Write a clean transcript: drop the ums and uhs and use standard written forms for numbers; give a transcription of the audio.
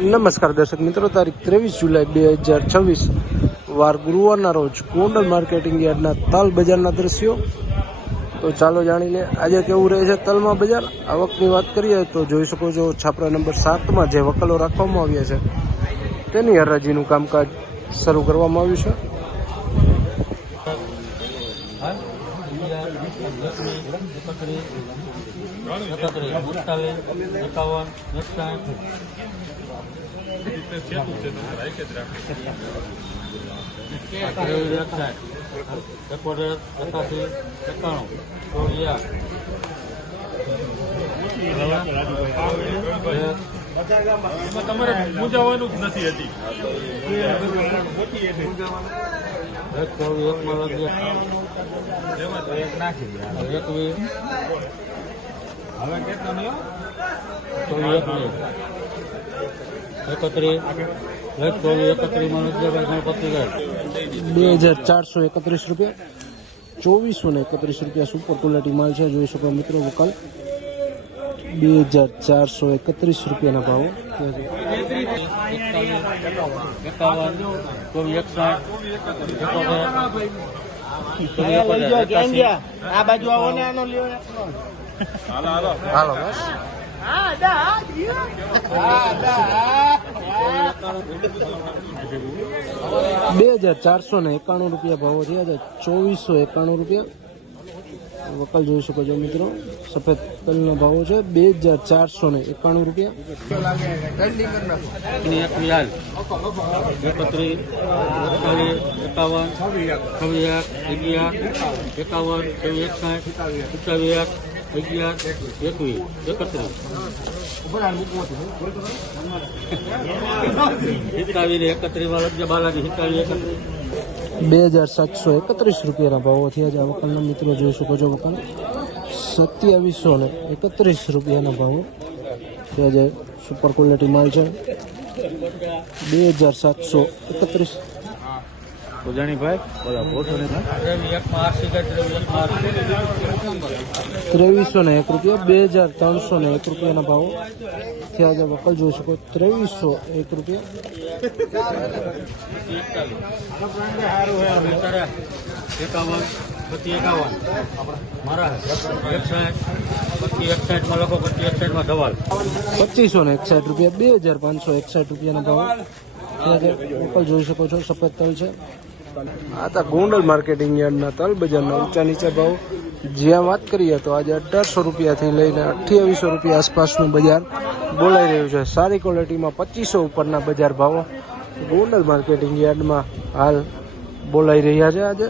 નમસ્કાર દર્શક મિત્રો, તારીખ 23 જુલાઈ 2026 વાર ગુરુવારના રોજ ગોંડલ માર્કેટિંગ યાર્ડના તલ બજારના દ્રશ્યો. તો ચાલો જાણી લે આજે કેવું રહે છે તલમાં બજાર. આવકની વાત કરીએ તો જોઈ શકો છો છાપરા નંબર 7માં જે વકલો રાખવામાં આવ્યા છે તેની હરાજીનું કામકાજ શરૂ કરવામાં આવ્યું છે. તમારે મૂંઝાવાનું જ નથી હતી. ₹2431 ₹2431 સુપર ક્વોલિટી માલ છે. જોઈ શકો મિત્રો વકલ ₹2431 ના ભાવો. આ બાજુ આવો ને આનો લ્યો. હાલો બસ. ₹2491 ભાવો થયા છે. ₹2491 વકલ જોઈ શકો છો મિત્રો. સફેદ તલના ભાવો છે ₹2491. ₹2731 ના ભાવો થયા છે. આ વકલના મિત્રો જોઈ શકો છો. વકલ ₹2731 ના ભાવો થયા છે. સુપર ક્વોલિટી માલ છે. 2731. ઉજાણીભાઈ ₹2301 ના ભાવો થયા છે. વકલ જોઈ શકો ₹2301. ₹2561 ના ભાવ વકલ જોઈ શકો છો. સફેદ તલ છે. આ તા ગોંડલ માર્કેટિંગ યાર્ડના તલ બજારના ઊંચા નીચે ભાવ. જ્યાં વાત કરીએ તો આજે ₹1800 થી લઈને ₹2800 આસપાસનું બજાર બોલાઈ રહ્યું છે. સારી ક્વોલિટીમાં 2500 ઉપરના બજાર ભાવો ગોંડલ માર્કેટિંગ યાર્ડમાં હાલ બોલાઈ રહ્યા છે આજે.